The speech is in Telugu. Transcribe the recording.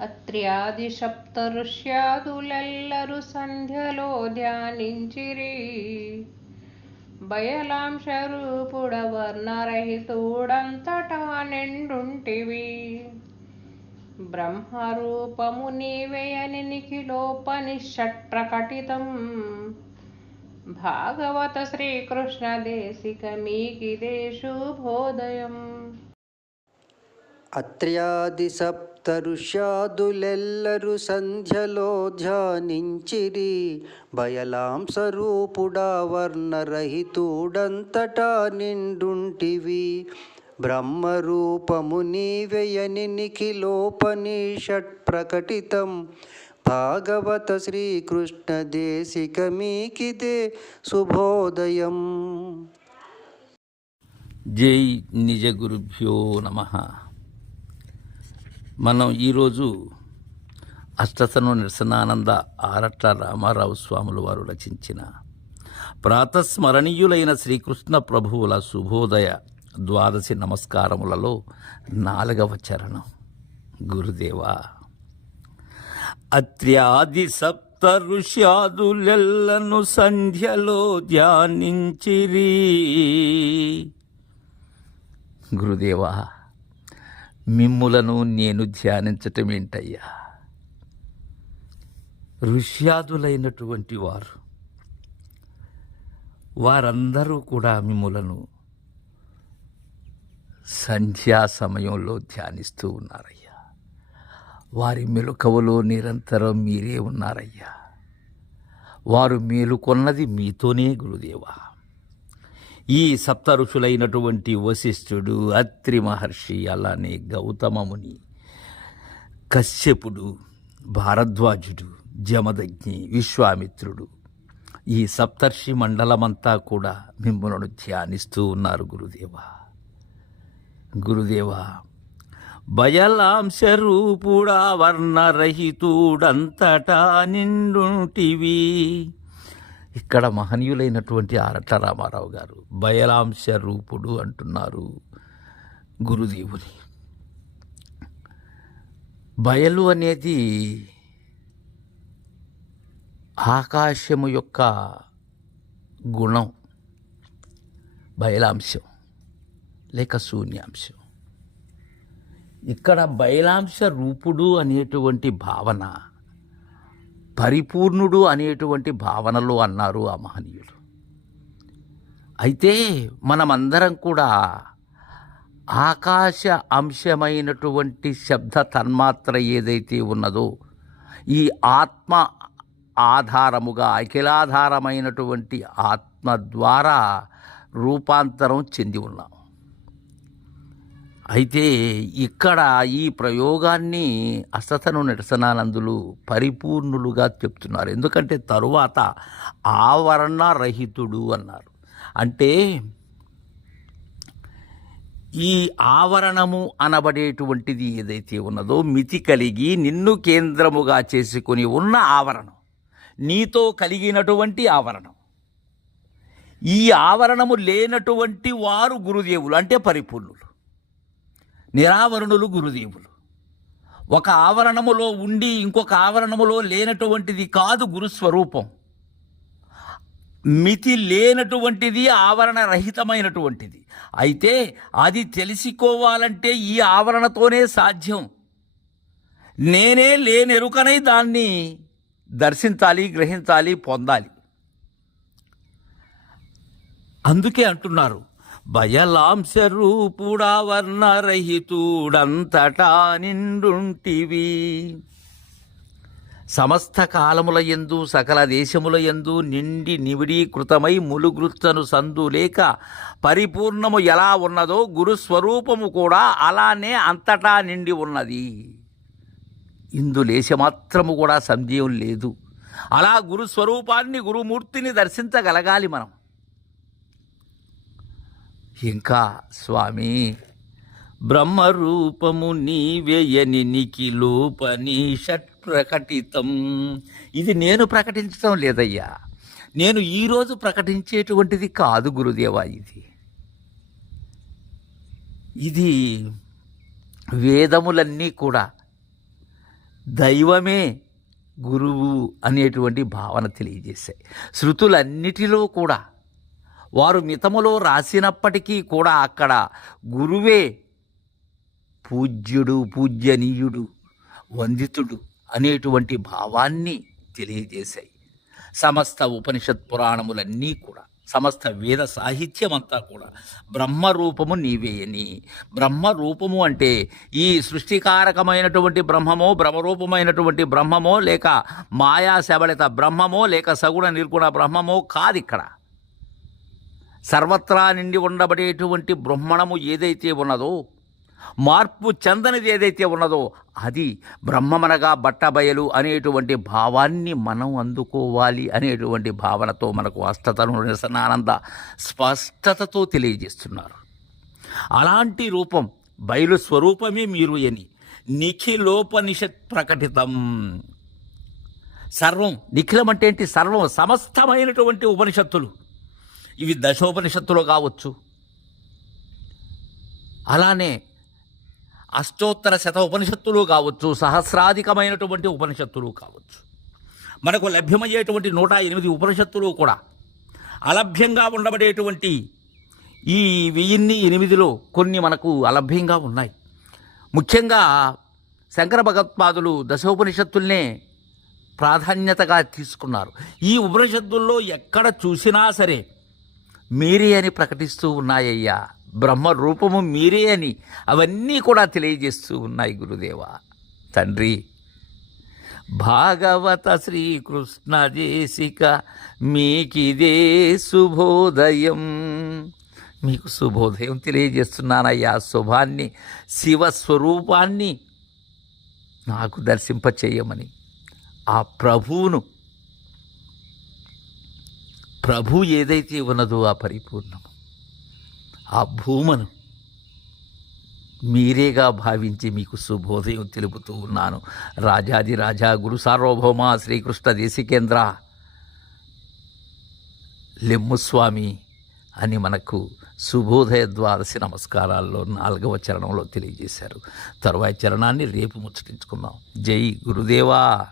అత్ర్యాది సప్తఋష్యాదులెల్లరు సంధ్యలో ధ్యానించిరి. బయలాంశ రూపుడ రూపుడవర్ణరహితుడంతటా నిండుంటివి. బ్రహ్మరూపము నీవేయని నిఖిలోపనిషట్ ప్రకటితం భాగవత శ్రీకృష్ణ దేశిక మీకిదే శుభోదయం. అత్ర్యాది సప్తఋష్యాదులెల్లరు సంధ్యలో ధ్యానించిరి. బయలాం స్వరూపుడా వర్ణరహితుడంతటా నిండుంటివి. బ్రహ్మరూపము నీవెయని నిఖిలోపనిషట్ ప్రకటితం. భాగవత శ్రీకృష్ణ దేశిక మీకిదే శుభోదయం. జై నిజ గురుభ్యో నమ. మనం ఈరోజు అష్టతను నిరసనానంద ఆరట్ల రామారావు స్వాములు వారు రచించిన ప్రాతస్మరణీయులైన శ్రీకృష్ణ ప్రభువుల శుభోదయ ద్వాదశి నమస్కారములలో నాలుగవ చరణం. గురుదేవా అత్ర్యాది సప్త ఋష్యాదులెల్లను సంధ్యలో ధ్యానించిరి. గురుదేవా మిమ్ములను నేను ధ్యానించటం ఏంటయ్యా? ఋష్యాదులైనటువంటి వారు వారందరూ కూడా మిమ్ములను సంధ్యా సమయంలో ధ్యానిస్తూ ఉన్నారయ్యా. వారి మెలుకవలో నిరంతరం మీరే ఉన్నారయ్యా. వారు మేలుకొన్నది మీతోనే గురుదేవా. ఈ సప్త ఋషులైనటువంటి వశిష్ఠుడు అత్రి మహర్షి అలానే గౌతమముని కశ్యపుడు భారద్వాజుడు జమదగ్ని విశ్వామిత్రుడు ఈ సప్తర్షి మండలమంతా కూడా మిమ్మలను ధ్యానిస్తూ ఉన్నారు గురుదేవా. గురుదేవా బయలాంశ రూపుడా వర్ణరహితుడంతటా నిండుంటివి. ఇక్కడ మహనీయులైనటువంటి ఆరట్ల రామారావు గారు బయలాంశ రూపుడు అంటున్నారు గురుదేవుని. బయలు అనేది ఆకాశము యొక్క గుణం బయలాంశం లేక శూన్యాంశం. ఇక్కడ బయలాంశ రూపుడు అనేటువంటి భావన పరిపూర్ణుడు అనేటువంటి భావనలో అన్నారు ఆ మహనీయులు. అయితే మనమందరం కూడా ఆకాశ అంశమైనటువంటి శబ్ద తన్మాత్ర ఏదైతే ఉన్నదో ఈ ఆత్మ ఆధారముగా అఖిలాధారమైనటువంటి ఆత్మ ద్వారా రూపాంతరం చెంది ఉన్నాం. అయితే ఇక్కడ ఈ ప్రయోగాన్ని అసతను నిరసనానందులు పరిపూర్ణులుగా చెప్తున్నారు. ఎందుకంటే తరువాత ఆవరణ రహితుడు అన్నారు. అంటే ఈ ఆవరణము అనబడేటువంటిది ఏదైతే ఉన్నదో మితి కలిగి నిన్ను కేంద్రముగా చేసుకొని ఉన్న ఆవరణం. నీతో కలిగినటువంటి ఆవరణం. ఈ ఆవరణము లేనటువంటి వారు గురుదేవులు అంటే పరిపూర్ణులు. నిరావరణులు గురుదేవులు. ఒక ఆవరణములో ఉండి ఇంకొక ఆవరణములో లేనటువంటిది కాదు గురుస్వరూపం. మితి లేనటువంటిది ఆవరణ రహితమైనటువంటిది. అయితే అది తెలుసుకోవాలంటే ఈ ఆవరణతోనే సాధ్యం. నేనే లేనెరుకనై దాన్ని దర్శించాలి గ్రహించాలి పొందాలి. అందుకే అంటున్నారు బయలాంశ రూపుడా వర్ణరహితుడంతటా నిండుంటివి. సమస్త కాలముల యందు సకల దేశముల యందు నిండి నివిడీకృతమై ములుగృత్తను సందు లేక పరిపూర్ణము ఎలా ఉన్నదో గురుస్వరూపము కూడా అలానే అంతటా నిండి ఉన్నది. ఇందులేశ మాత్రము కూడా సందేహం లేదు. అలా గురుస్వరూపాన్ని గురుమూర్తిని దర్శించగలగాలి మనం. ఇంకా స్వామి బ్రహ్మరూపము నీవేయని నిఖిలోపనిషత్ ప్రకటితం. ఇది నేను ప్రకటించటం లేదయ్యా. నేను ఈరోజు ప్రకటించేటువంటిది కాదు గురుదేవా ఇది. ఇది వేదములన్నీ కూడా దైవమే గురువు అనేటువంటి భావన తెలియజేశాయి. శృతులన్నిటిలో కూడా వారు మితములో రాసినప్పటికీ కూడా అక్కడ గురువే పూజ్యుడు పూజ్యనీయుడు వందితుడు అనేటువంటి భావాన్ని తెలియజేశాయి. సమస్త ఉపనిషత్ పురాణములన్నీ కూడా సమస్త వేద సాహిత్యం అంతా కూడా బ్రహ్మరూపము నీవేయని బ్రహ్మరూపము అంటే ఈ సృష్టికారకమైనటువంటి బ్రహ్మమో బ్రహ్మరూపమైనటువంటి బ్రహ్మమో లేక మాయా శబళిత బ్రహ్మమో లేక సగుణ నిర్గుణ బ్రహ్మమో కాదు ఇక్కడ. సర్వత్రా నిండి ఉండబడేటువంటి బ్రహ్మణము ఏదైతే ఉన్నదో మార్పు చెందనిది ఏదైతే ఉన్నదో అది బ్రహ్మమనగా బట్టబయలు అనేటువంటి భావాన్ని మనం అందుకోవాలి అనేటువంటి భావనతో మనకు అష్టతను నిరసనానంద స్పష్టతతో తెలియజేస్తున్నారు. అలాంటి రూపం బయలు స్వరూపమే మీరు అని నిఖిలోపనిషత్ ప్రకటితం. సర్వం నిఖిలం అంటే ఏంటి? సర్వం సమస్తమైనటువంటి ఉపనిషత్తులు. ఇవి దశోపనిషత్తులు కావచ్చు. అలానే అష్టోత్తర శత ఉపనిషత్తులు కావచ్చు సహస్రాధికమైనటువంటి ఉపనిషత్తులు కావచ్చు. మనకు లభ్యమయ్యేటువంటి నూట ఎనిమిది ఉపనిషత్తులు కూడా అలభ్యంగా ఉండబడేటువంటి ఈ వెయ్యిన్ని ఎనిమిదిలో కొన్ని మనకు అలభ్యంగా ఉన్నాయి. ముఖ్యంగా శంకర భగవత్పాదులు దశోపనిషత్తుల్నే ప్రాధాన్యతగా తీసుకున్నారు. ఈ ఉపనిషత్తుల్లో ఎక్కడ చూసినా సరే మీరే అని ప్రకటిస్తూ ఉన్నాయ్యా. బ్రహ్మ రూపము మీరే అని అవన్నీ కూడా తెలియజేస్తూ ఉన్నాయి గురుదేవ. తండ్రి భాగవత శ్రీకృష్ణ దేశిక మీకిదే శుభోదయం. మీకు శుభోదయం తెలియజేస్తున్నానయ్యా. శుభాన్ని శివస్వరూపాన్ని నాకు దర్శింపచేయమని. ఆ ప్రభువును ప్రభు ఏదైతే ఉన్నదో ఆ పరిపూర్ణము. ఆ భూమను మీరేగా భావించి మీకు శుభోదయం తెలుపుతూ ఉన్నాను. రాజాది రాజా గురు సార్వభౌమ శ్రీకృష్ణ దేశికేంద్ర లెమ్ముస్వామి అని మనకు శుభోదయ ద్వాదశి నమస్కారాల్లో నాలుగవ చరణంలో తెలియజేశారు. తరువాయి చరణాన్ని రేపు ముచ్చటించుకుందాం. జై గురుదేవా!